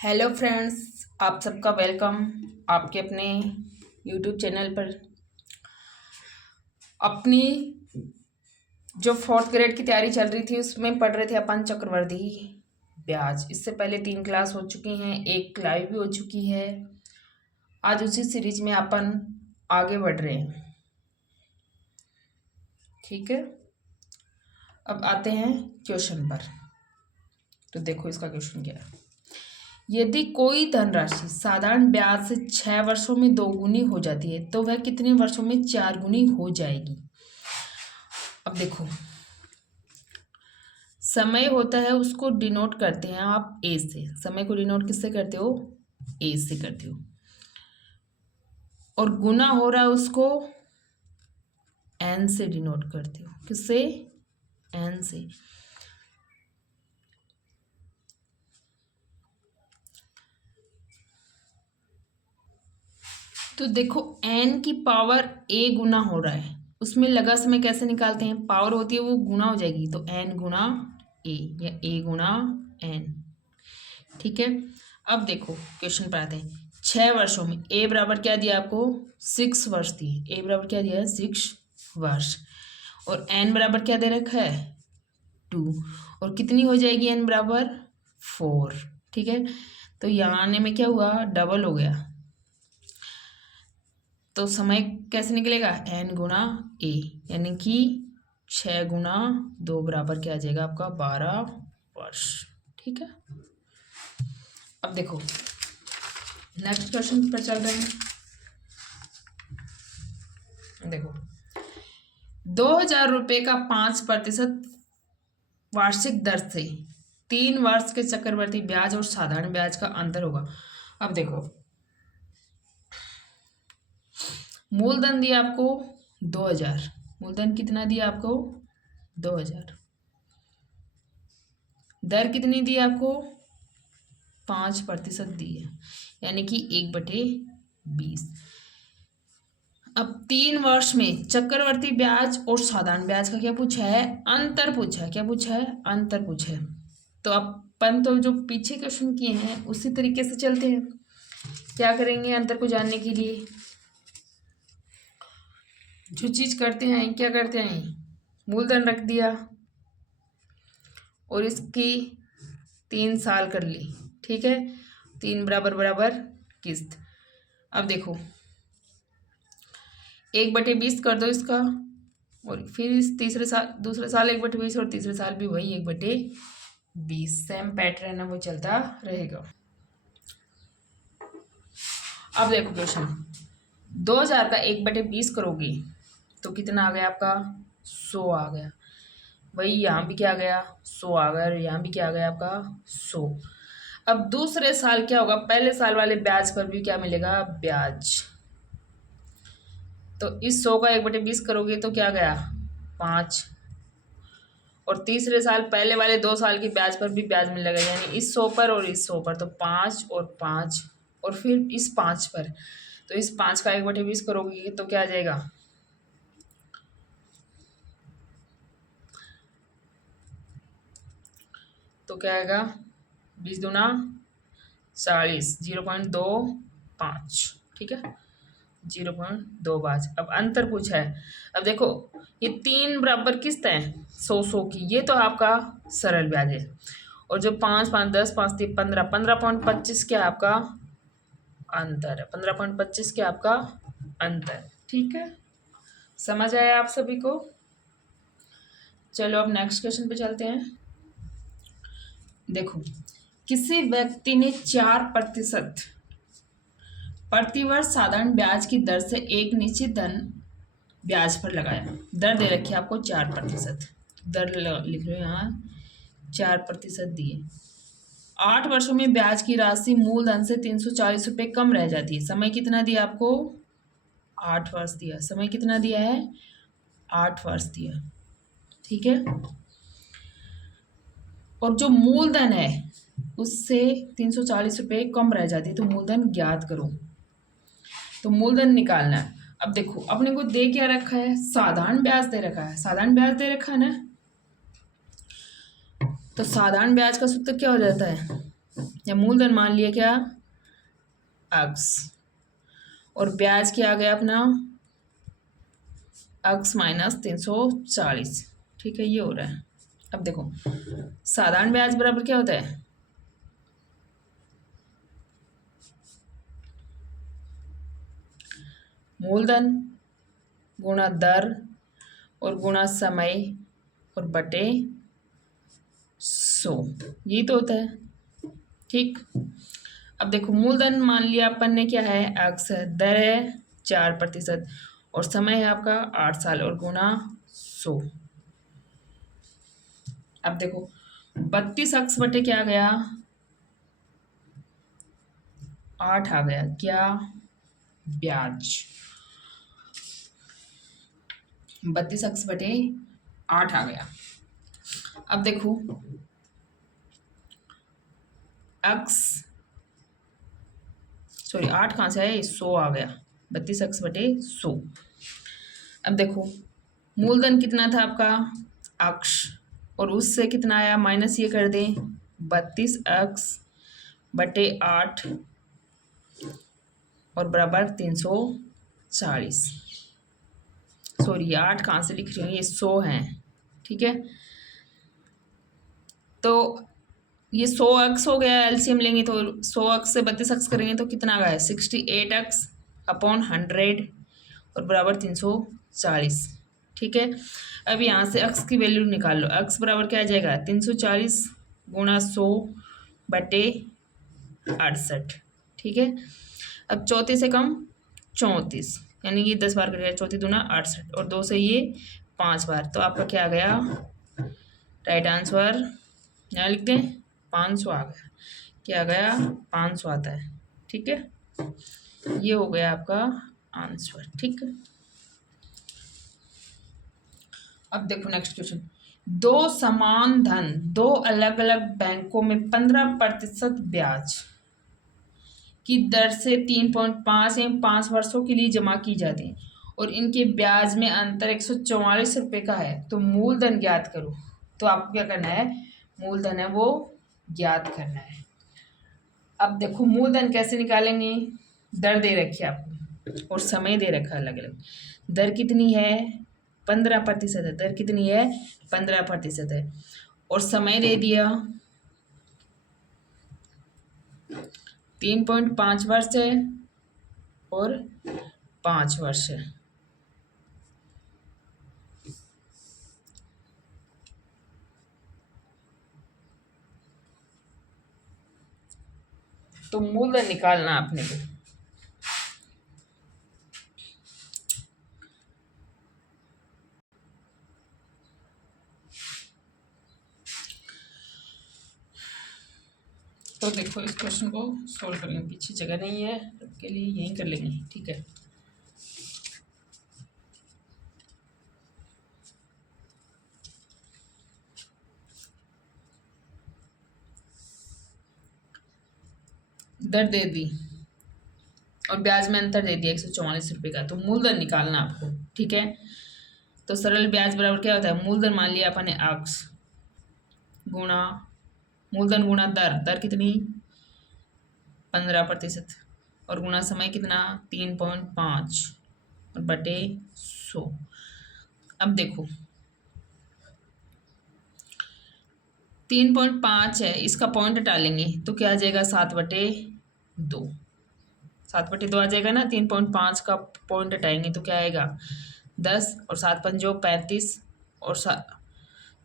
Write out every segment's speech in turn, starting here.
Hello friends, आप सबका welcome आपके अपने यूट्यूब चैनल पर। अपनी जो फोर्थ ग्रेड की तैयारी चल रही थी उसमें पढ़ रहे थे अपन चक्रवर्ती ब्याज। इससे पहले 3 क्लास हो चुकी हैं, एक लाइव भी हो चुकी है। आज उसी सीरीज में अपन आगे बढ़ रहे हैं। ठीक है, अब आते हैं क्वेश्चन पर। तो देखो इसका क्वेश्चन क्या है। यदि कोई धनराशि साधारण ब्याज से 6 वर्षों में 2 गुनी हो जाती है तो वह कितने वर्षों में 4 गुनी हो जाएगी। अब देखो, समय होता है उसको डिनोट करते हैं आप ए से। समय को डिनोट किससे करते हो? ए से करते हो। और गुना हो रहा है उसको एन से डिनोट करते हो। किससे? एन से। तो देखो, एन की पावर ए गुना हो रहा है, उसमें लगा समय कैसे निकालते हैं? पावर होती है वो गुना हो जाएगी, तो एन गुना ए या ए गुना एन। ठीक है, अब देखो क्वेश्चन पर आते हैं। 6 वर्षों में ए बराबर क्या दिया आपको? 6 वर्ष दिए। ए बराबर क्या दिया है? 6 वर्ष। और एन बराबर क्या दे रखा है? 2। और कितनी हो जाएगी एन बराबर? 4। ठीक है, तो यहाँ आने में क्या हुआ? डबल हो गया। तो समय कैसे निकलेगा? एन गुना ए, यानी कि 6 गुना 2 बराबर क्या आ जाएगा आपका? 12 वर्ष। ठीक है, अब देखो नेक्स्ट क्वेश्चन पर चल रहे हैं। देखो, 2,000 रुपये का 5% वार्षिक दर से 3 वर्ष के चक्रवर्ती ब्याज और साधारण ब्याज का अंतर होगा। अब देखो, मूलधन दिया आपको 2,000। मूलधन कितना दिया आपको? 2,000। दर कितनी दी आपको? 5% दी है, यानी कि 1/20। अब 3 वर्ष में चक्रवर्ती ब्याज और साधारण ब्याज का क्या पूछा है? अंतर पूछा है। क्या पूछा है? अंतर पूछा है। तो अपन तो जो पीछे क्वेश्चन किए हैं उसी तरीके से चलते हैं। क्या करेंगे अंतर को जानने के लिए? जो चीज करते हैं, क्या करते हैं? मूलधन रख दिया और इसकी 3 साल कर ली। ठीक है, 3 बराबर बराबर किस्त। अब देखो, 1/20 कर दो इसका, और फिर इस तीसरे साल, दूसरे साल 1/20 और तीसरे साल भी वही 1/20। सेम पैटर्न है वो चलता रहेगा। अब देखो क्वेश्चन, 2,000 का 1/20 करोगे तो कितना आ गया आपका? 100 आ गया। वही यहाँ भी क्या आ गया? 100 आ गया। और यहाँ भी क्या आ गया आपका? 100। अब दूसरे साल क्या होगा? पहले साल वाले ब्याज पर भी क्या मिलेगा? ब्याज। तो इस 100 का 1/20 करोगे तो क्या गया? 5। और तीसरे साल पहले वाले 2 साल के ब्याज पर भी ब्याज मिलेगा, यानी इस 100 पर और इस 100 पर, तो 5 और 5 और फिर इस 5 पर। तो इस 5 का 1/20 करोगे तो क्या आ जाएगा? तो क्या आएगा? 20 दूना 40, 0.25। ठीक है, 0.25। अब अंतर पूछा है। अब देखो, ये 3 बराबर किस्त है 100 की, ये तो आपका सरल ब्याज है। और जो 5 5 10 5 3 15 15.25 क्या आपका अंतर है? 15.25 क्या आपका अंतर। ठीक है, समझ आया आप सभी को? चलो अब नेक्स्ट क्वेश्चन पे चलते हैं। देखो, किसी व्यक्ति ने 4% प्रतिवर्ष साधारण ब्याज की दर से एक निश्चित धन ब्याज पर लगाया। दर दे रखी है आपको 4%। दर लिख लो यहाँ, 4% दिए। 8 वर्षों में ब्याज की राशि मूलधन से 340 रुपये कम रह जाती है। समय कितना दिया आपको? 8 वर्ष दिया। समय कितना दिया है? 8 वर्ष दिया। ठीक है, और जो मूलधन है उससे 340 रुपये कम रह जाती है, तो मूलधन ज्ञात करो। तो मूलधन निकालना है। अब देखो, अपने को दे क्या रखा है? साधारण ब्याज दे रखा है। साधारण ब्याज दे रखा है ना, तो साधारण ब्याज का सूत्र क्या हो जाता है? या मूलधन मान लिया क्या, अक्स, और ब्याज क्या आ गया अपना, अक्स माइनस 340। ठीक है, ये हो रहा है। अब देखो साधारण ब्याज बराबर क्या होता है, मूलधन गुणा दर और गुणा समय और बटे 100, ये तो होता है। ठीक, अब देखो मूलधन मान लिया अपन ने क्या है, अक्स है, दर है 4% और समय है आपका 8 साल और गुणा 100। अब देखो 32 अक्स बटे क्या आ गया, 8 आ गया, क्या, ब्याज। 32 अक्स बटे 8 आ गया। अब देखो अक्स, सॉरी 8 कहाँ से आया, 100 आ गया, 32 अक्स बटे 100। अब देखो मूलधन कितना था आपका, अक्स, और उससे कितना आया माइनस ये कर दें, 32 अक्स बटे 8 और बराबर 340। सॉरी 8 कहाँ से लिख रही हूँ, ये 100 है। ठीक है, तो ये 100 अक्स हो गया, एलसीएम लेंगे तो 100 अक्स से 32 अक्स करेंगे तो कितना आ गया, 68 अक्स अपॉन 100 और बराबर 340। ठीक है, अब यहाँ से अक्स की वैल्यू निकाल लो, अक्स बराबर क्या आ जाएगा, 340 गुणा 100 बटे 68। ठीक है, अब 34 से कम 34, यानी ये 10 बार करेगा, 34 दूना 68 और 2 से ये 5 बार, तो आपका क्या आ गया, राइट आंसर यहाँ लिख दें 500 आ गया, क्या आ गया, 500 आता है। ठीक है, ये हो गया आपका आंसर। ठीक है, अब देखो नेक्स्ट क्वेश्चन, दो समान धन दो अलग अलग बैंकों में 15% ब्याज की दर से 3.5 एवं 5 वर्षों के लिए जमा की जाती है और इनके ब्याज में अंतर 144 रुपये का है, तो मूलधन ज्ञात करो। तो आपको क्या करना है, मूलधन है वो ज्ञात करना है। अब देखो मूलधन कैसे निकालेंगे, दर दे रखी है आपको और समय दे रखा है अलग अलग। दर कितनी है, 15% है, दर कितनी है, 15% है, और समय दे दिया 3.5 वर्ष है और 5 वर्ष है। तो मूलधन निकालना आपने को। तो देखो इस क्वेश्चन को सोल्व करेंगे, पीछे जगह नहीं है के लिए यहीं कर लेंगे। ठीक है, दर दे दी और ब्याज में अंतर दे दिया 144 रुपये का, तो मूलधन निकालना आपको। ठीक है, तो सरल ब्याज बराबर क्या होता है, मूलधन मान लिया अपन ने अक्स गुणा मूलधन गुणा दर, दर कितनी 15% और गुणा समय कितना 3.5 और बटे 100। अब देखो 3.5 है, इसका पॉइंट हटा लेंगे तो क्या आ जाएगा 7/2, 7/2 आ जाएगा ना। 3.5 का पॉइंट हटाएंगे तो क्या आएगा 10 और 7×5 35 और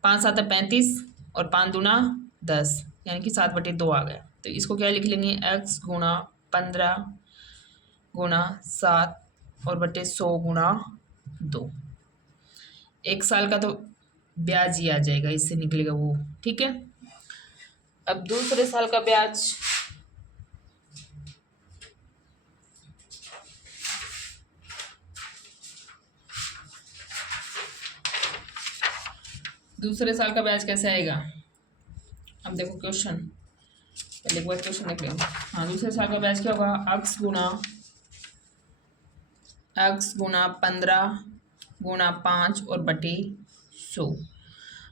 5×7 35 और 5×2 10, यानी कि 7/2 आ गया। तो इसको क्या लिख लेंगे, x गुणा 15 गुणा 7 और बटे 100 गुणा 2। 1 साल का तो ब्याज ही आ जाएगा, इससे निकलेगा वो। ठीक है, अब दूसरे साल का ब्याज, दूसरे साल का ब्याज कैसे आएगा। अब देखो क्वेश्चन, पहले एक बार क्वेश्चन देख लेंगे। हाँ, दूसरे साल का ब्याज क्या होगा, x गुणा 15 गुणा 5 और बटे 100।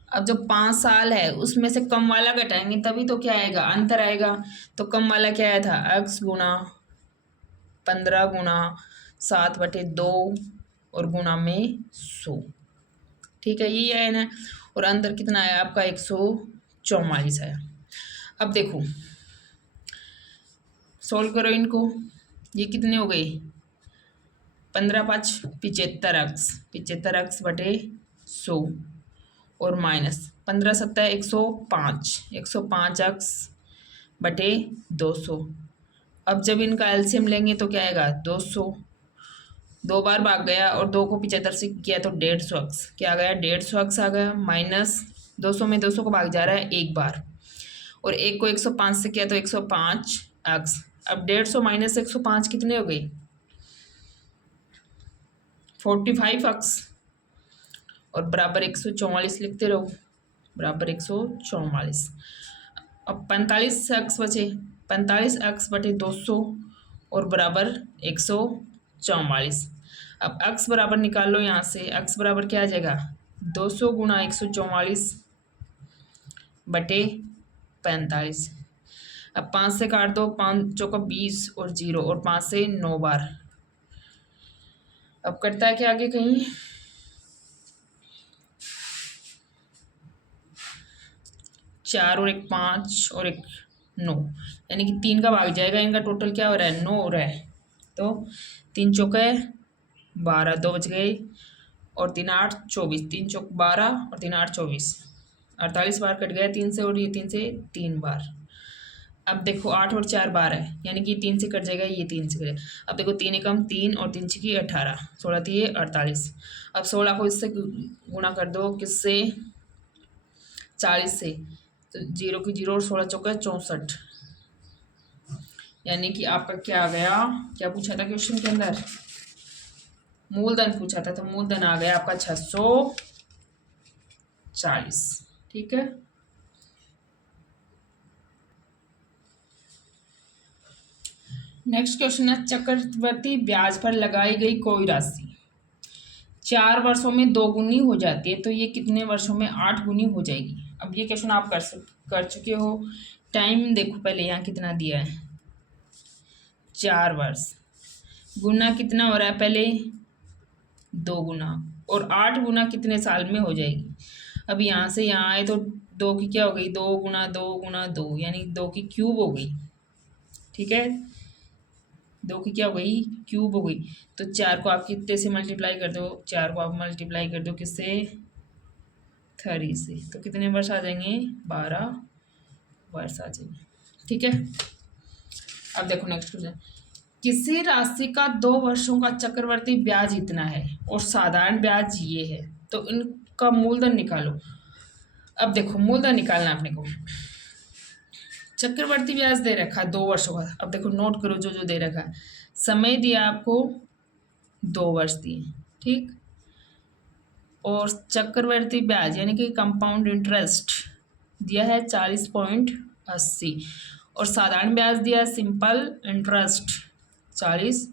अब जो 5 साल है उसमें से कम वाला घटाएंगे तभी तो क्या आएगा, अंतर आएगा। तो कम वाला क्या आया था, x गुना 15 गुना 7/2 और गुना में 100। ठीक है, यही आया ना। और अंतर कितना आया आपका, 144 आया। अब देखो सोल्व करो इनको, ये कितने हो गए, 15×5 75x, 75x/100 और माइनस 15×7 105, 105x/200। अब जब इनका एलसीएम लेंगे तो क्या आएगा, 200। 2 बार भाग गया और 2 को 75 से किया तो 150x, क्या आ गया, 150x आ गया। माइनस 200 में 200 को भाग जा रहा है एक बार, और 1 को 105 से किया तो 105x। अब 150 माइनस 105 कितने हो गए, 45x, और बराबर 144 लिखते रहो, बराबर 144। अब 45x बचे, 45x/200 और बराबर 144। अब x बराबर निकाल लो यहाँ से, x बराबर क्या आ जाएगा, 200 गुना 144/45। अब 5 से काट दो, 5 चौका 20 और 0, और 5 से 9 बार। अब करता है क्या आगे कहीं, 4 और 1 5 और 1 9, यानी कि 3 का भाग जाएगा। इनका टोटल क्या हो रहा है, 9 हो रहा है। तो 3 चौके 12, 2 बच गए, और 3 8 24, 3 चौक 12 और 3 8 24, 48 बार कट गया 3 से, और ये 3 से 3 बार। अब देखो 8 और 4 बार है, यानी कि 3 से कट जाएगा, ये 3 से कट जाएगा। अब देखो 3 एकम 3 और 3 छकी 18, 16 3 48। अब 16 को इससे गुणा कर दो, किससे, 40 से, तो 0 की 0 और 16 चौके 64, यानी कि आपका क्या आ गया, क्या पूछा था क्वेश्चन के अंदर, मूलधन पूछा था, तो मूलधन आ गया आपका 640। ठीक है, नेक्स्ट क्वेश्चन है, चक्रवर्ती ब्याज पर लगाई गई कोई राशि 4 वर्षों में 2 गुनी हो जाती है, तो ये कितने वर्षों में 8 गुनी हो जाएगी। अब ये क्वेश्चन आप कर चुके हो। टाइम देखो पहले यहाँ कितना दिया है, 4 वर्ष, गुना कितना हो रहा है पहले, 2 गुना, और 8 गुना कितने साल में हो जाएगी। अब यहाँ से यहाँ आए तो 2 की क्या हो गई, 2 गुना 2 गुना 2, यानी 2 की क्यूब हो गई। ठीक है, 2 की क्या हो गई, क्यूब हो गई। तो 4 को आप कितने से मल्टीप्लाई कर दो, 4 को आप मल्टीप्लाई कर दो किससे, 30 से, तो कितने वर्ष आ जाएंगे, 12 वर्ष आ जाएंगे। ठीक है, अब देखो नेक्स्ट क्वेश्चन, किसी राशि का 2 वर्षों का चक्रवर्ती ब्याज इतना है और साधारण ब्याज ये है, तो इनका मूलधन निकालो। अब देखो मूलधन निकालना अपने को, चक्रवर्ती ब्याज दे रखा है 2 वर्षों का। अब देखो नोट करो जो जो दे रखा है, समय दिया आपको 2 वर्ष दिए, ठीक, और चक्रवर्ती ब्याज यानी कि कंपाउंड इंटरेस्ट दिया है 40.80, और साधारण ब्याज दिया है सिंपल इंटरेस्ट 40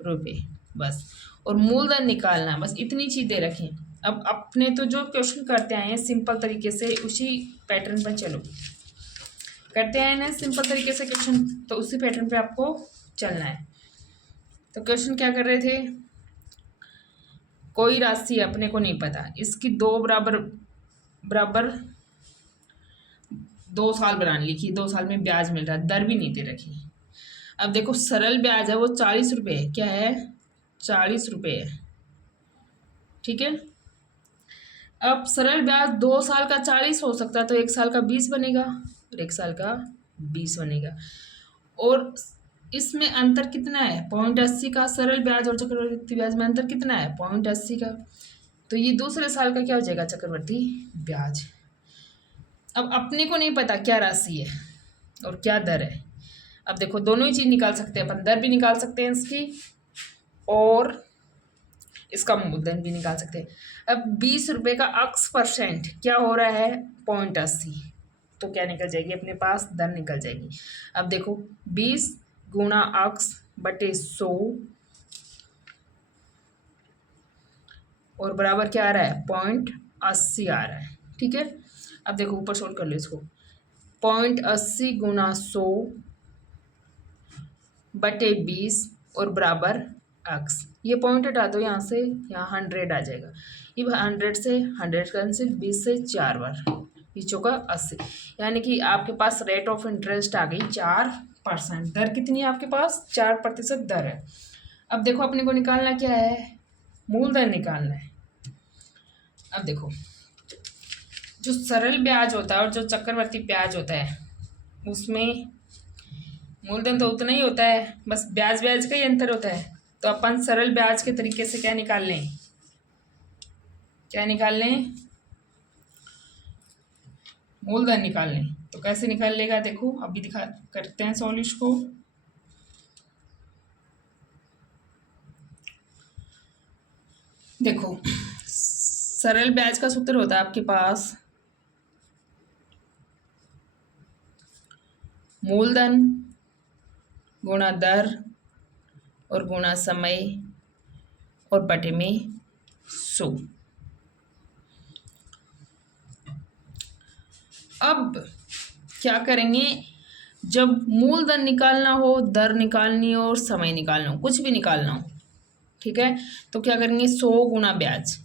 रुपये बस। और मूलधन निकालना, बस इतनी चीज़ दे रखें। अब अपने तो जो क्वेश्चन करते आए हैं सिंपल तरीके से उसी पैटर्न पर चलो, करते आए ना सिंपल तरीके से क्वेश्चन, तो उसी पैटर्न पे आपको चलना है। तो क्वेश्चन क्या कर रहे थे, कोई राशि अपने को नहीं पता, इसकी 2 बराबर 2 साल बनाने लिखी, 2 साल में ब्याज मिल रहा है, दर भी नहीं दे रखी। अब देखो सरल ब्याज है वो 40 रुपये है, क्या है, 40 रुपये है। ठीक है, अब सरल ब्याज 2 साल का 40 हो सकता है, तो 1 साल का 20 बनेगा, और 1 साल का 20 बनेगा। और इसमें अंतर कितना है, 0.80 का। सरल ब्याज और चक्रवर्ती ब्याज में अंतर कितना है, 0.80 का। तो ये दूसरे साल का क्या हो जाएगा, चक्रवर्ती ब्याज। अब अपने को नहीं पता क्या राशि है और क्या दर है। अब देखो दोनों ही चीज़ निकाल सकते हैं अपन, दर भी निकाल सकते हैं इसकी और इसका मूलधन भी निकाल सकते हैं। अब 20 रुपये का x% क्या हो रहा है, 0.80, तो क्या निकल जाएगी अपने पास, दर निकल जाएगी। अब देखो 20 गुना x/100 और बराबर क्या आ रहा है, 0.80 आ रहा है। ठीक है। अब देखो ऊपर सोल्व कर लो इसको। 0.80 गुना 100 बटे 20 और बराबर x। ये पॉइंट हटा दो यहाँ से, यहाँ 100 आ जाएगा। ये 100 से 100 कैंसिल, 20 से 4 बार, बीचों का 80, यानी कि आपके पास रेट ऑफ इंटरेस्ट आ गई 4%। दर कितनी है आपके पास? 4% दर है। अब देखो अपने को निकालना क्या है? मूलधन निकालना है। अब देखो जो सरल ब्याज होता है और जो चक्रवर्ती ब्याज होता है उसमें मूलधन तो उतना ही होता है, बस ब्याज ब्याज का ही अंतर होता है। तो अपन सरल ब्याज के तरीके से क्या निकाल लें? क्या निकाल लें? मूलधन निकाल लें। तो कैसे निकाल लेगा देखो, अभी दिखा करते हैं सॉल्यूशन को। देखो सरल ब्याज का सूत्र होता है आपके पास मूलधन गुणा दर और गुणा समय और बटे में 100। अब क्या करेंगे? जब मूलधन निकालना हो, दर निकालनी हो और समय निकालना हो, कुछ भी निकालना हो, ठीक है, तो क्या करेंगे? 100 गुना ब्याज,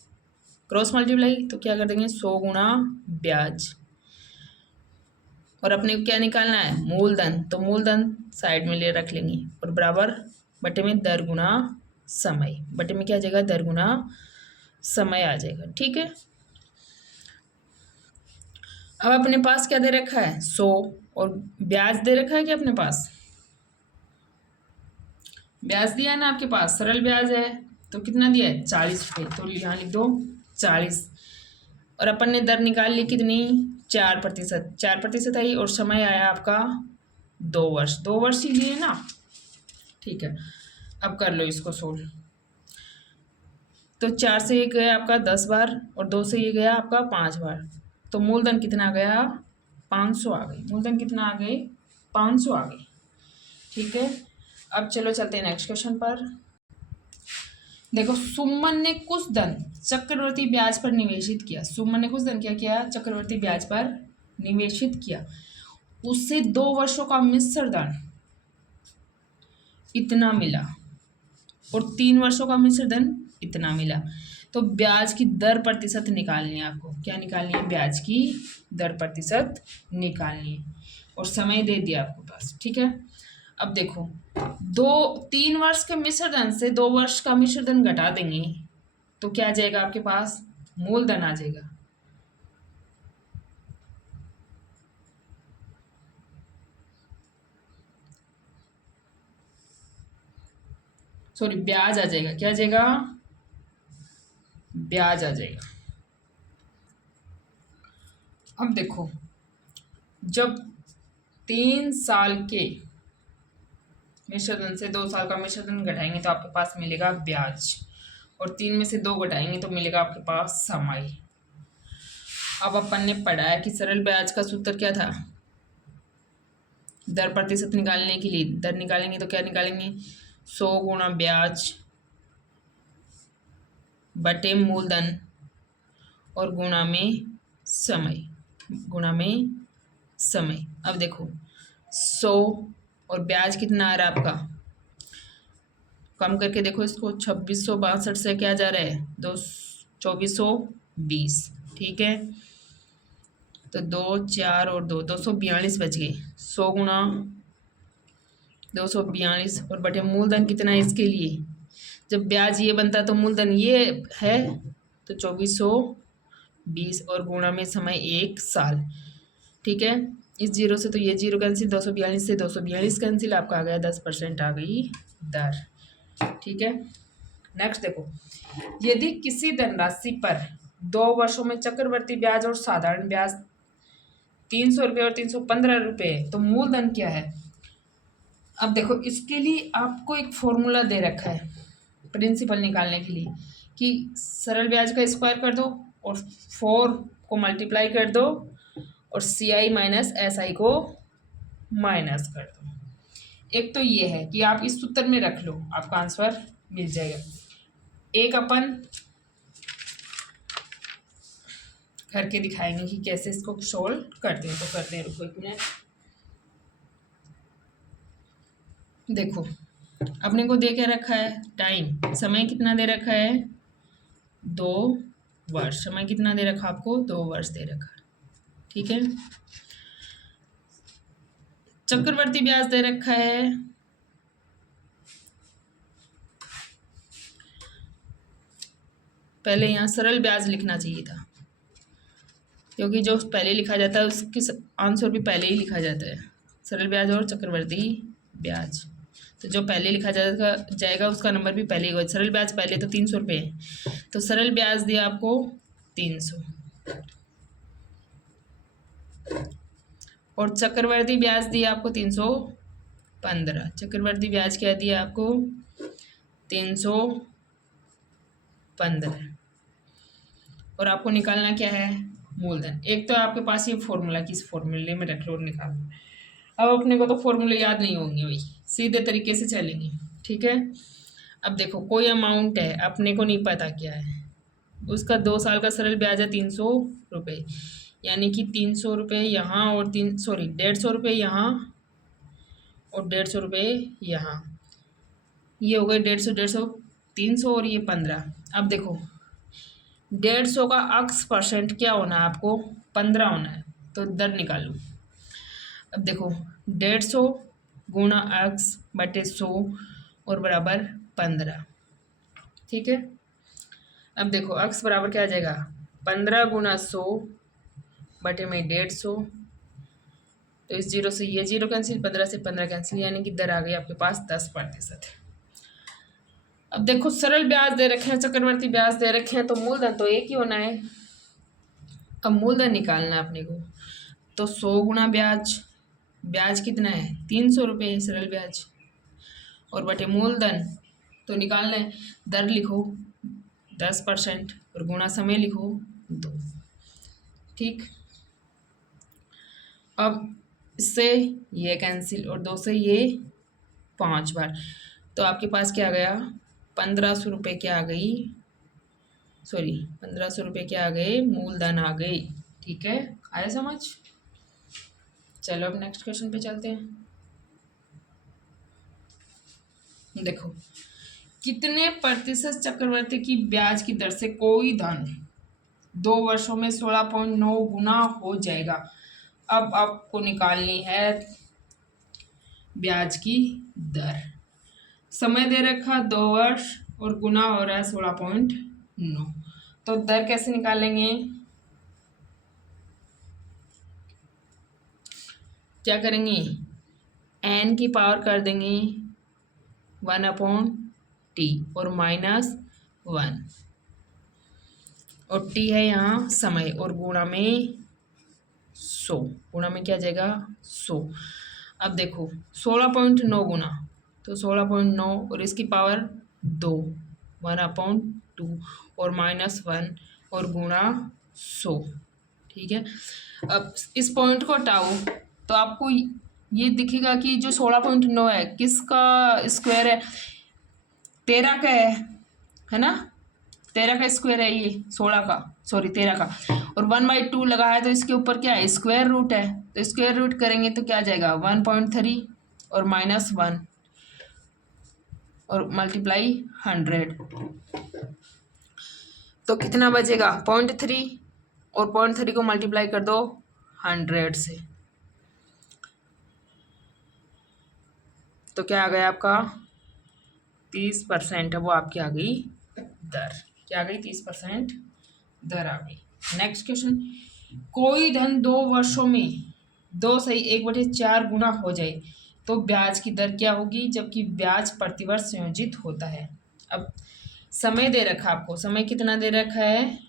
क्रॉस मल्टीप्लाई, तो क्या कर देंगे? 100 गुना ब्याज। और अपने को क्या निकालना है? मूलधन, तो मूलधन साइड में ले रख लेंगे और बराबर बटे में दर गुना समय। बटे में क्या आ जाएगा? दर गुना समय आ जाएगा। ठीक है। अब अपने पास क्या दे रखा है? 100 और ब्याज दे रखा है क्या अपने पास? ब्याज दिया है ना आपके पास, सरल ब्याज है, तो कितना दिया है? 40 रुपये, तो यहाँ लिख दो 40। और अपन ने दर निकाल ली कितनी? 4%। 4% आई और समय आया आपका 2 वर्ष। 2 वर्ष ही लिए ना, ठीक है। अब कर लो इसको सोल्व। तो 4 से ये गया आपका 10 बार और 2 से ये गया आपका 5 बार, तो मूलधन कितना आ गया? 500 आ गई। मूलधन कितना आ गई? 500 आ गई। ठीक है। अब चलो चलते हैं नेक्स्ट क्वेश्चन पर। देखो सुमन ने कुछ धन चक्रवर्ती ब्याज पर निवेशित किया। सुमन ने कुछ धन क्या किया? चक्रवर्ती ब्याज पर निवेशित किया। उससे 2 वर्षों का मिश्र धन इतना मिला और 3 वर्षों का मिश्र धन इतना मिला। तो ब्याज की दर प्रतिशत निकालनी है आपको। क्या निकालनी है? ब्याज की दर प्रतिशत निकालनी है और समय दे दिया आपको पास। ठीक है। अब देखो 3 वर्ष के मिश्र धन से 2 वर्ष का मिश्र धन घटा देंगे तो क्या आ जाएगा आपके पास? मूलधन आ जाएगा। सॉरी, ब्याज आ जाएगा। क्या आ जाएगा? ब्याज आ जाएगा। अब देखो जब 3 साल के मिश्र धन से 2 साल का मिश्र धन घटाएंगे तो आपके पास मिलेगा ब्याज, और 3 में से 2 घटाएंगे तो मिलेगा आपके पास समय। अब अपन ने पढ़ा है कि सरल ब्याज का सूत्र क्या था? दर प्रतिशत निकालने के लिए दर निकालेंगे तो क्या निकालेंगे? 100 गुणा ब्याज बटे मूलधन और गुणा में समय, गुणा में समय। अब देखो 100 और ब्याज कितना आ रहा है आपका? कम करके देखो इसको, 2662 से क्या जा रहा है? 2420। ठीक है। तो 2 4 और 2 242 बच गए। 100 गुणा 242 और बटे मूलधन कितना है इसके लिए? जब ब्याज ये बनता तो मूलधन ये है, तो 2420 और गुणा में समय 1 साल। ठीक है। इस जीरो से तो ये जीरो कैंसिल, 242 से 242 कैंसिल, आपका आ गया 10% आ गई दर। ठीक है। नेक्स्ट देखो, यदि किसी धनराशि पर 2 वर्षों में चक्रवर्ती ब्याज और साधारण ब्याज 300 रुपये और 315 रुपये, तो मूलधन क्या है? अब देखो इसके लिए आपको एक फॉर्मूला दे रखा है प्रिंसिपल निकालने के लिए कि सरल ब्याज का स्क्वायर कर दो और 4 को मल्टीप्लाई कर दो और CI माइनस SI को माइनस कर दो। एक तो ये है कि आप इस सूत्र में रख लो, आपका आंसर मिल जाएगा। एक अपन करके दिखाएंगे कि कैसे इसको सोल्व करते हैं। तो करते हैं, रुको एक मिनट। देखो अपने को दे के रखा है टाइम, समय कितना दे रखा है 2 वर्ष। समय कितना दे रखा आपको 2 वर्ष दे रखा है, ठीक है। चक्रवर्ती ब्याज दे रखा है पहले यहाँ सरल ब्याज लिखना चाहिए था, क्योंकि जो पहले लिखा जाता है उसके आंसर भी पहले ही लिखा जाता है, सरल ब्याज और चक्रवर्ती ब्याज। तो जो पहले लिखा जाएगा उसका नंबर भी पहले ही होगा। सरल ब्याज पहले तो 300 रुपये है, तो सरल ब्याज दिया आपको 300, और चक्रवर्ती ब्याज दिया आपको 315। चक्रवर्ती ब्याज क्या दिया आपको 315, और आपको निकालना क्या है मूलधन। एक तो आपके पास ये फॉर्मूला, किस फॉर्मूले में रख लो और निकालो। अब अपने को तो फॉर्मूले याद नहीं होंगे भाई, सीधे तरीके से चलेंगे, ठीक है। अब देखो कोई अमाउंट है, अपने को नहीं पता क्या है, उसका 2 साल का सरल ब्याज है 300 रुपये, यानी कि 300 रुपये यहाँ और 150 रुपये यहाँ और 150 रुपये यहाँ, ये हो गए 150, 300 और ये 15। अब देखो 150 का x% क्या होना है आपको 15 होना है, तो दर निकालो। अब देखो 150 गुणा x/100 और बराबर 15, ठीक है। अब देखो x बराबर क्या आ जाएगा 15 गुणा 100 बटे में 150, तो इस 0 से ये 0 कैंसिल, 15 से 15 कैंसिल, यानी कि दर आ गई आपके पास 10%। अब देखो सरल ब्याज दे रखे हैं, चक्रवर्ती ब्याज दे रखे हैं, तो मूलधन तो एक ही होना है। अब मूलधन निकालना है अपने को, तो 100 गुणा ब्याज, ब्याज कितना है 300 रुपये सरल ब्याज, और बटे मूलधन तो निकालना है, दर लिखो 10% और गुणा समय लिखो 2, ठीक। अब इससे ये कैंसिल और 2 से ये 5 बार, तो आपके पास क्या आ गया 1500 रुपये क्या आ गई, सॉरी 1500 रुपये क्या आ गए मूलधन आ गई, ठीक है। आया समझ। चलो अब नेक्स्ट क्वेश्चन पे चलते हैं। देखो कितने प्रतिशत चक्रवर्ती की ब्याज की दर से कोई धन 2 वर्षों में 16.9 गुना हो जाएगा। अब आपको निकालनी है ब्याज की दर, समय दे रखा 2 वर्ष और गुना हो रहा है 16.9, तो दर कैसे निकालेंगे, क्या करेंगे n की पावर कर देंगे 1/t और -1, और t है यहाँ समय, और गुणा में 100, गुणा में क्या जाएगा 100। अब देखो 16.9 गुना, तो 16.9 और इसकी पावर 2 1/2 और -1 और गुणा 100, ठीक है। अब इस पॉइंट को हटाओ तो आपको ये दिखेगा कि जो 16.9 है किसका स्क्वायर है 13 का है ना, 13 का स्क्वायर है ये 16 का, सॉरी 13 का, और 1/2 लगा है तो इसके ऊपर क्या है स्क्वायर रूट है, तो स्क्वायर रूट करेंगे तो क्या आ जाएगा 1.3 और -1 और मल्टीप्लाई 100, तो कितना बचेगा 0.3 और 0.3 को मल्टीप्लाई कर दो 100 से, तो क्या आ गया आपका 30% है वो आपकी आ गई दर, क्या आ गई 30% दर आ गई। नेक्स्ट क्वेश्चन, कोई धन 2 वर्षों में 2 सही 1/4 गुना हो जाए तो ब्याज की दर क्या होगी, जबकि ब्याज प्रतिवर्ष संयोजित होता है। अब समय दे रखा आपको, समय कितना दे रखा है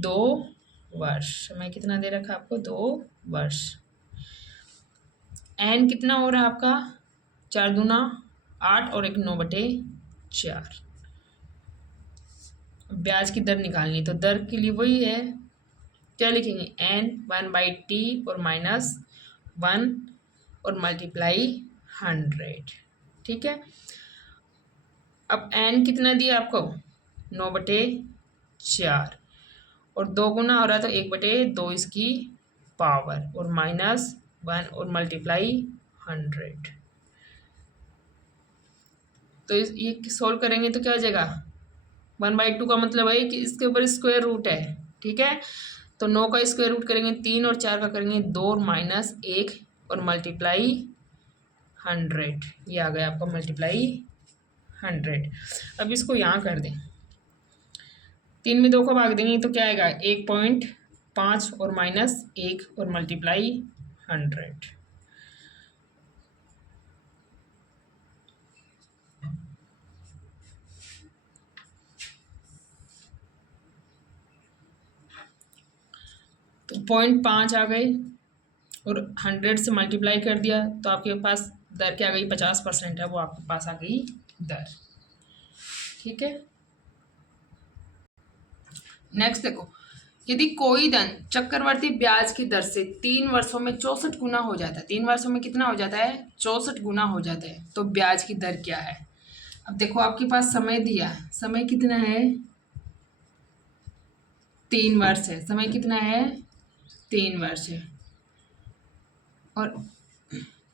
2 वर्ष, समय कितना दे रखा आपको 2 वर्ष, एन कितना हो रहा है आपका 4 दूना 8 और 1 9/4, ब्याज की दर निकालनी, तो दर के लिए वही है, क्या लिखेंगे n 1/t और -1 और मल्टीप्लाई 100, ठीक है। अब n कितना दिया आपको 9/4, और 2 गुना हो रहा है तो 1/2 इसकी पावर और -1 और मल्टीप्लाई 100। तो ये सोल्व करेंगे तो क्या हो जाएगा, 1/2 का मतलब है कि इसके ऊपर स्क्वायर रूट है। ठीक है, तो 9 का स्क्वायर रूट करेंगे 3 और 4 का करेंगे 2 और -1 और मल्टीप्लाई 100। ये आ गया आपका मल्टीप्लाई 100। अब इसको यहाँ कर दें, 3 में 2 को भाग देंगे तो क्या आएगा 1.5 और -1 और मल्टीप्लाई 100। तो 0.5 आ गए और 100 से मल्टीप्लाई कर दिया तो आपके पास दर क्या आ गई, 50% है वो आपके पास आ गई दर। ठीक है, नेक्स्ट देखो, यदि कोई धन चक्रवर्ती ब्याज की दर से 3 वर्षों में 64 गुना हो जाता है, 3 वर्षों में कितना हो जाता है, 64 गुना हो जाता है, तो ब्याज की दर क्या है। अब देखो आपके पास समय दिया है, समय कितना है, 3 वर्ष है, समय कितना है, 3 वर्ष है, और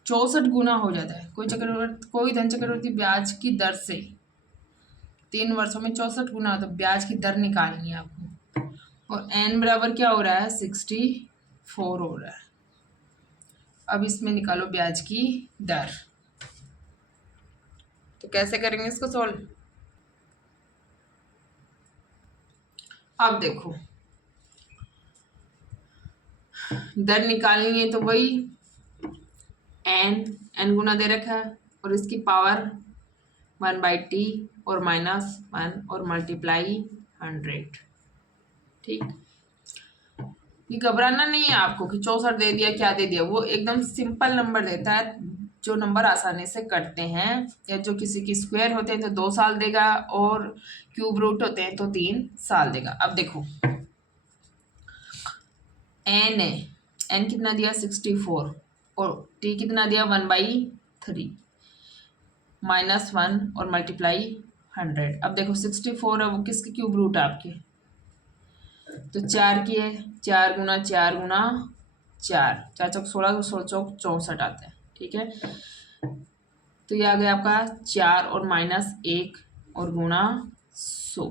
64 गुना हो जाता है। कोई धन चक्रवर्ती ब्याज की दर से 3 वर्षों में 64 गुना हो, तो ब्याज की दर निकालनी है आपको, और n बराबर क्या हो रहा है, 64 हो रहा है। अब इसमें निकालो ब्याज की दर, तो कैसे करेंगे इसको सॉल्व। अब देखो दर निकालनी है तो वही n गुना दे रखा है और इसकी पावर 1/t और -1 और मल्टीप्लाई 100। ठीक, ये घबराना नहीं है आपको कि 64 दे दिया क्या दे दिया, वो एकदम सिंपल नंबर देता है, जो नंबर आसानी से कटते हैं, या जो किसी की स्क्वायर होते हैं तो 2 साल देगा और क्यूब रूट होते हैं तो 3 साल देगा। अब देखो n है, n कितना दिया 64 और t कितना दिया 1/3 -1 और मल्टीप्लाई 100। अब देखो 64 है वो किसके क्यूब रूट है आपके, तो 4 की है, 4 गुना 4 गुना 4, 4 चौक 16, तो 16 चौक 64 आते हैं। ठीक है, तो ये आ गया आपका 4 और -1 और गुना 100,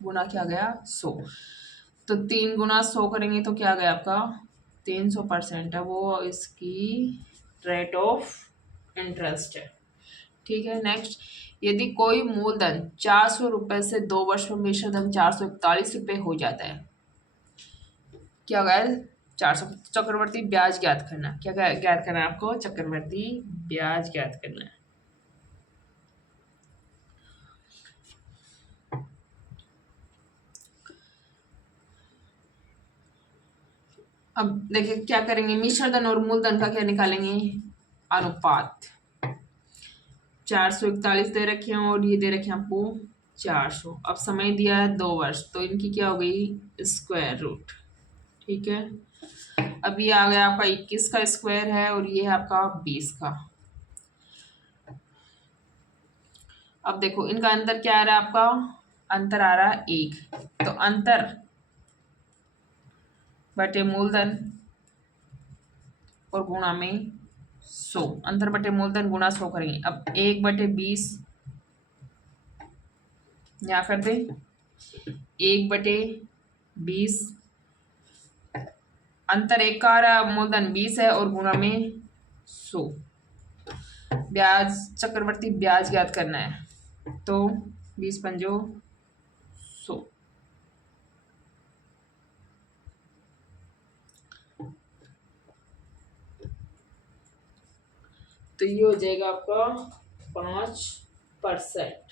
गुना क्या गया 100, तो 3 गुना 100 करेंगे तो क्या गया आपका 300% है, वो इसकी रेट ऑफ इंटरेस्ट है। ठीक है, नेक्स्ट, यदि कोई मूलधन 400 रुपए से 2 वर्ष में मिश्र धन 441 रुपए हो जाता है, क्या गया 400, चक्रवर्ती ब्याज ज्ञात करना, क्या ज्ञात करना है आपको, चक्रवर्ती ब्याज ज्ञात करना है। अब देखिए क्या करेंगे, मिश्र धन और मूलधन का क्या निकालेंगे, अनुपात। 441 दे रखे हैं और ये दे रखे हैं आपको 400। अब समय दिया है 2 वर्ष, तो इनकी क्या हो गई स्क्वायर रूट। ठीक है, अब ये आ गया आपका 21 का स्क्वायर है और ये है आपका 20 का। अब देखो इनका अंतर क्या आ रहा है आपका, अंतर आ रहा है 1, तो अंतर बटे मूलधन और गुणा में 100, अंतर बटे मूलधन गुणा 100 करेंगे। अब 1/20 यहाँ कर दे, 1/20, अंतर 1 का आ रहा है, मूलधन 20 है और गुणा में 100। ब्याज चक्रवर्ती ब्याज ज्ञात करना है, तो 20 पंजो 100, तो ये हो जाएगा आपका 5%।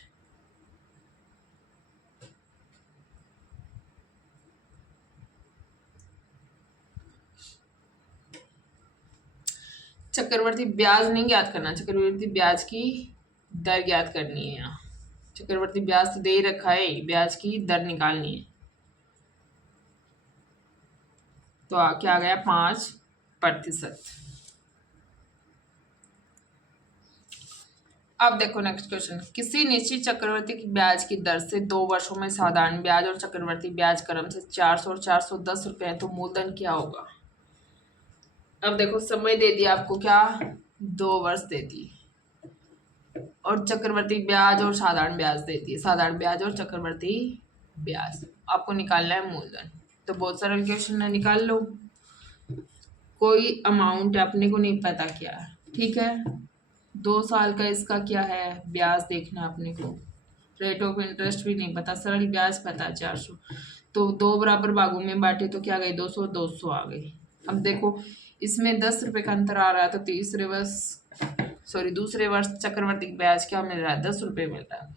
चक्रवर्ती ब्याज नहीं ज्ञात करना, चक्रवर्ती ब्याज की दर ज्ञात करनी है। यहाँ चक्रवर्ती ब्याज तो दे ही रखा है, ब्याज की दर निकालनी है, तो क्या आ गया 5%। अब देखो नेक्स्ट क्वेश्चन, किसी निश्चित चक्रवर्ती की ब्याज की दर से 2 वर्षों में साधारण ब्याज और चक्रवर्ती ब्याज क्रम से 400 और 410 रुपए है, तो मूलधन क्या होगा। अब देखो समय दे दिया आपको, क्या 2 वर्ष दे दी, और चक्रवर्ती ब्याज और साधारण ब्याज देती है, साधारण ब्याज और चक्रवर्ती ब्याज। आपको निकालना है मूलधन। तो बहुत सरल क्वेश्चन है, निकाल लो। कोई अमाउंट अपने को नहीं पता क्या है, ठीक है। 2 साल का इसका क्या है ब्याज देखना है अपने को, रेट ऑफ इंटरेस्ट भी नहीं पता, सरल ब्याज पता है 400। तो 2 बराबर भागों में बांटे तो क्या गई 200, 200 आ गई। अब देखो इसमें 10 रुपए का अंतर आ रहा है, तो दूसरे वर्ष चक्रवर्ती ब्याज क्या मिल रहा है, 10 रुपए मिल रहा है।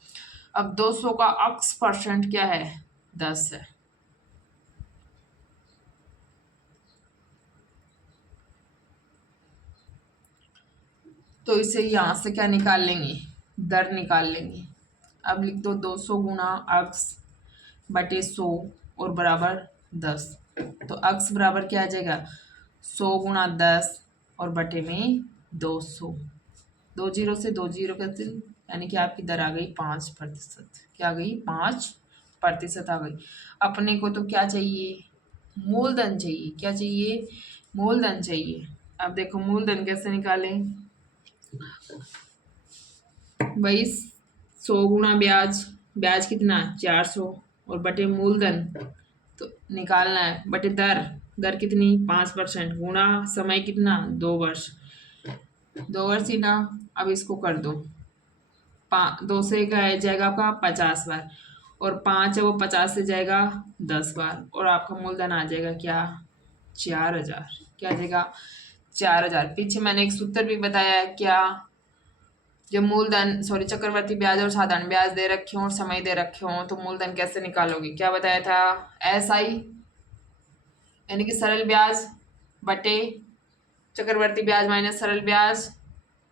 अब 200 का x परसेंट क्या है, 10 है। तो इसे यहाँ से क्या निकाल लेंगे, दर निकाल लेंगे। अब लिख दो 200 गुना x बटे 100 और बराबर 10। तो x बराबर क्या आ जाएगा, 100 गुना 10 और बटे में 200। 2 जीरो से 2 जीरो कैंसिल, यानी कि आपकी दर आ गई 5%। क्या आ गई, 5% आ गई। अपने को तो क्या चाहिए, मूलधन चाहिए। क्या चाहिए, मूलधन चाहिए। अब देखो मूलधन कैसे निकालें, भाई 100 गुना ब्याज, ब्याज कितना 400 और बटे मूलधन तो निकालना है, बटे दर, दर कितनी 5% गुना समय कितना 2 वर्ष, 2 वर्ष ही ना। अब इसको कर दो, 2 से का जाएगा आपका 50 बार, और 5 है वो 50 से जाएगा 10 बार, और आपका मूलधन आ जाएगा क्या 4000। क्या आ जाएगा 4000। पीछे मैंने एक सूत्र भी बताया है, क्या, जब मूलधन चक्रवर्ती ब्याज और साधारण ब्याज दे रखे हों और समय दे रखे हों तो मूलधन कैसे निकालोगे, क्या बताया था, SI यानी कि सरल ब्याज बटे चक्रवर्ती ब्याज माइनस सरल ब्याज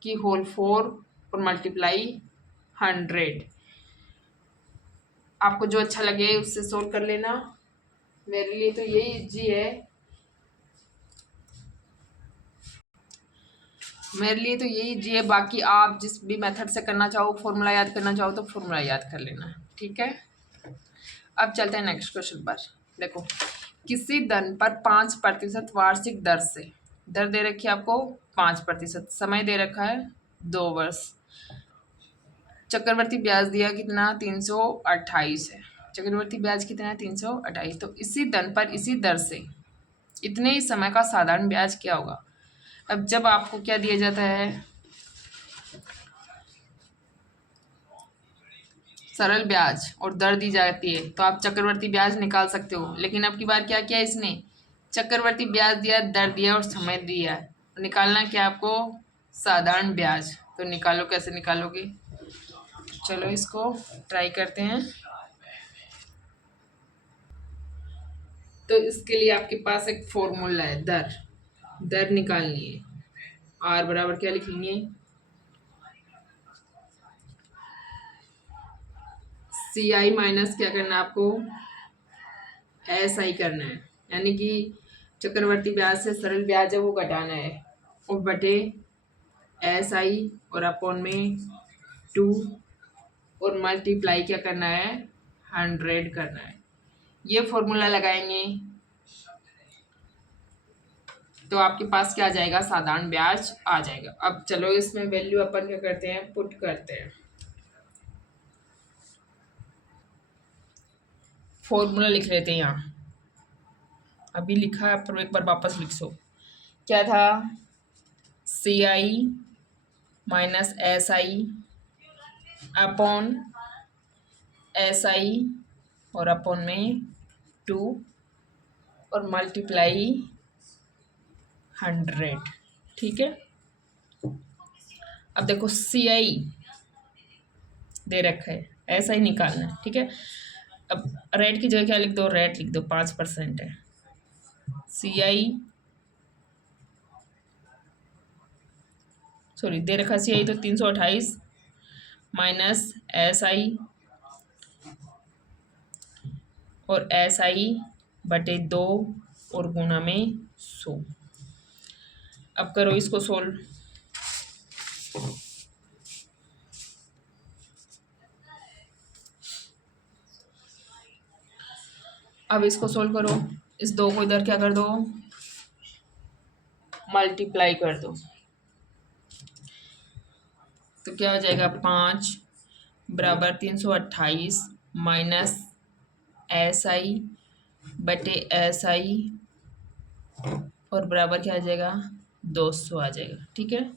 की होल 4 और मल्टीप्लाई 100। आपको जो अच्छा लगे उससे सोल्व कर लेना, मेरे लिए तो यही इजी है, मेरे लिए तो यही इजी है। बाकी आप जिस भी मेथड से करना चाहो, फॉर्मूला याद करना चाहो तो फॉर्मूला याद कर लेना, ठीक है। अब चलते हैं नेक्स्ट क्वेश्चन पर। देखो किसी धन पर 5% वार्षिक दर से, दर दे रखी है आपको 5%, समय दे रखा है 2 वर्ष, चक्रवर्ती ब्याज दिया कितना 328 है, चक्रवर्ती ब्याज कितना है 328। तो इसी धन पर इसी दर से इतने ही समय का साधारण ब्याज क्या होगा। अब जब आपको क्या दिया जाता है, सरल ब्याज और दर दी जाती है, तो आप चक्रवर्ती ब्याज निकाल सकते हो। लेकिन अब की बार क्या किया इसने, चक्रवर्ती ब्याज दिया, दर दिया और समय दिया है, तो निकालना क्या आपको साधारण ब्याज। तो निकालो, कैसे निकालोगे, चलो इसको ट्राई करते हैं। तो इसके लिए आपके पास एक फॉर्मूला है, दर, दर निकालनी है। आर बराबर क्या लिखेंगे, CI माइनस क्या करना है आपको, SI करना है, यानी कि चक्रवर्ती ब्याज से सरल ब्याज है वो घटाना है, और बटे SI और अपॉन में 2 और मल्टीप्लाई क्या करना है 100 करना है। ये फॉर्मूला लगाएंगे तो आपके पास क्या आ जाएगा, साधारण ब्याज आ जाएगा। अब चलो इसमें वैल्यू अपन क्या करते हैं, पुट करते हैं। फॉर्मूला लिख लेते हैं, यहाँ अभी लिखा है पर एक बार वापस लिख सो। क्या था, CI minus SI upon SI और अपॉन में 2 और मल्टीप्लाई 100, ठीक है। अब देखो CI दे रखा है, SI निकालना है, ठीक है। अब रेट की जगह क्या लिख दो, रेट लिख दो, 5% है। CI दे रखा CI तो 328 माइनस SI और SI बटे 2 और गुणा में 100। अब करो इसको सोल्व। अब इसको सोल्व करो, इस 2 को इधर क्या कर दो, मल्टीप्लाई कर दो, तो क्या हो जाएगा 5 बराबर 328 माइनस SI बटे SI और बराबर क्या आ जाएगा 200 आ जाएगा। ठीक है,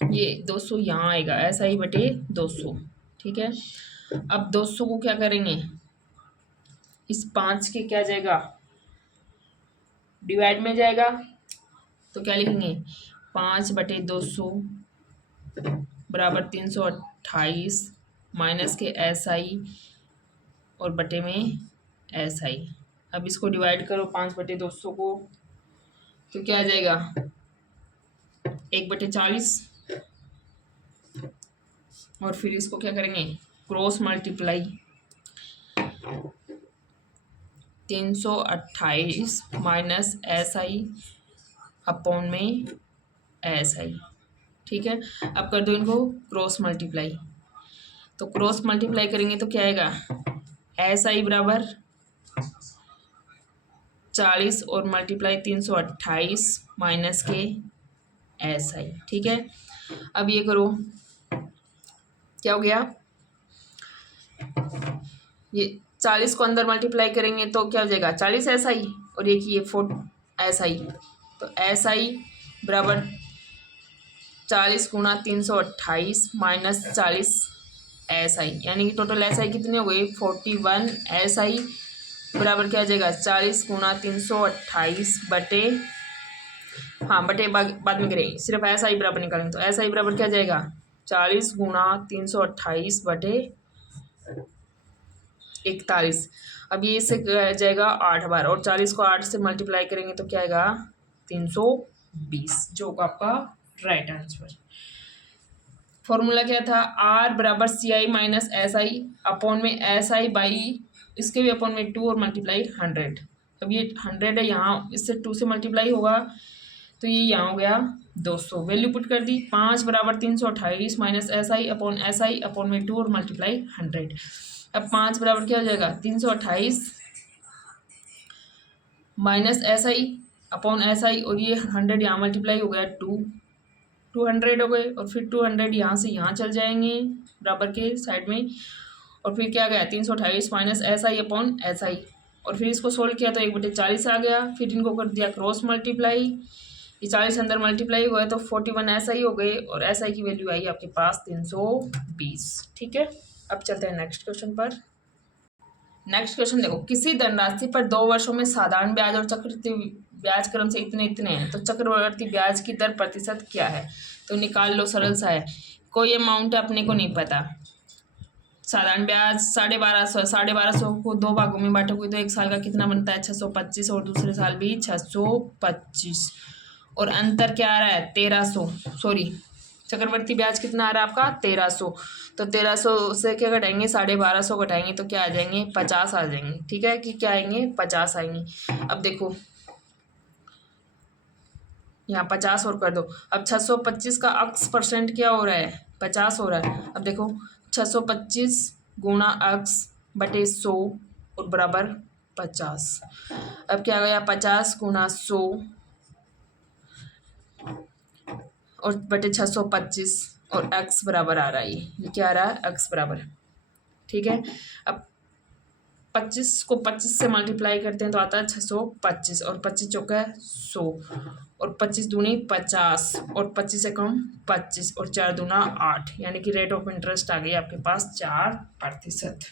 ये 200 यहाँ आएगा, SI बटे 200। ठीक है, अब 200 को क्या करेंगे, इस 5 के क्या जाएगा, डिवाइड में जाएगा, तो क्या लिखेंगे 5 बटे 200 बराबर 328 माइनस के SI और बटे में SI। अब इसको डिवाइड करो 5 बटे 200 को, तो क्या आ जाएगा 1 बटे 40, और फिर इसको क्या करेंगे cross multiply, 328 minus SI upon में SI। ठीक है, अब कर दो इनको क्रॉस मल्टीप्लाई, तो क्रॉस मल्टीप्लाई करेंगे तो क्या आएगा SI बराबर 40 और मल्टीप्लाई 328 माइनस के SI। ठीक है, अब ये करो, क्या हो गया, ये 40 को अंदर मल्टीप्लाई करेंगे तो क्या हो जाएगा 40 SI और एक ये 4 SI, तो SI बराबर 40 गुणा 328 माइनस 40 SI, यानी कि टोटल SI कितने हो गए 41 SI बराबर क्या आ जाएगा 40 गुणा 328 बटे, हाँ बटे बाद में करेंगे, सिर्फ SI बराबर निकालेंगे, तो SI बराबर क्या जाएगा 40 गुणा 328 बटे 41। अब ये इससे जाएगा 8 बार, और 40 को 8 से मल्टीप्लाई करेंगे तो क्या आएगा 320, जो होगा आपका राइट आंसर। फॉर्मूला क्या था, R बराबर CI माइनस SI अपॉन में SI बाई इसके भी अपॉन में 2 और मल्टीप्लाई 100। अब ये 100 है, यहाँ इससे 2 से मल्टीप्लाई होगा तो ये यहाँ हो गया 200, वैल्यू पुट कर दी, 5 बराबर 328 minus SI upon SI upon में 2 और मल्टीप्लाई 100। अब 5 बराबर क्या हो जाएगा 328 माइनस SI अपॉन SI, और ये 100 यहाँ मल्टीप्लाई हो गया 200 हो गए, और फिर 200 यहाँ से यहाँ चल जाएंगे बराबर के साइड में, और फिर क्या गया 328 माइनस SI अपॉन SI, और फिर इसको सोल्व किया तो 1 बटे 40 आ गया, फिर इनको कर दिया क्रॉस मल्टीप्लाई, ये 40 अंदर मल्टीप्लाई हुआ है तो 41 SI हो गए, और SI की वैल्यू आई आपके पास 320। ठीक है, अब चलते हैं नेक्स्ट क्वेश्चन पर। नेक्स्ट क्वेश्चन देखो, किसी धनराशि पर 2 वर्षों में साधारण ब्याज और चक्रवृद्धि ब्याज क्रम से इतने इतने हैं, तो चक्रवर्ती ब्याज की दर प्रतिशत क्या है, तो निकाल लो, सरल सा है, कोई अमाउंट है अपने को नहीं पता। साधारण ब्याज 1250, 1250 को 2 भागों में बांटोगे तो एक साल का कितना बनता है 625, और दूसरे साल भी 625, और अंतर क्या आ रहा है 1300, सॉरी चक्रवर्ती ब्याज कितना आ रहा है आपका 1300, तो 1300 से क्या घटाएंगे 1250 घटाएंगे तो क्या आ जाएंगे 50 आ जाएंगे। ठीक है, कि क्या आएंगे 50 आएंगे। अब देखो यहाँ 50 और कर दो, अब 625 का x परसेंट क्या हो रहा है 50 हो रहा है। अब देखो 625 गुणा x बटे 100 और बराबर 50, अब क्या गया 50 गुणा 100 और बटे 625 और x बराबर आ रहा है, ये क्या आ रहा है x बराबर। ठीक है, अब 25 को 25 से मल्टीप्लाई करते हैं तो आता है 625, और 25 चौका है 100, और 25 दूनी 50, और 25 से कम 25, और 4 दूना 8, यानी कि रेट ऑफ इंटरेस्ट आ गई आपके पास 4%।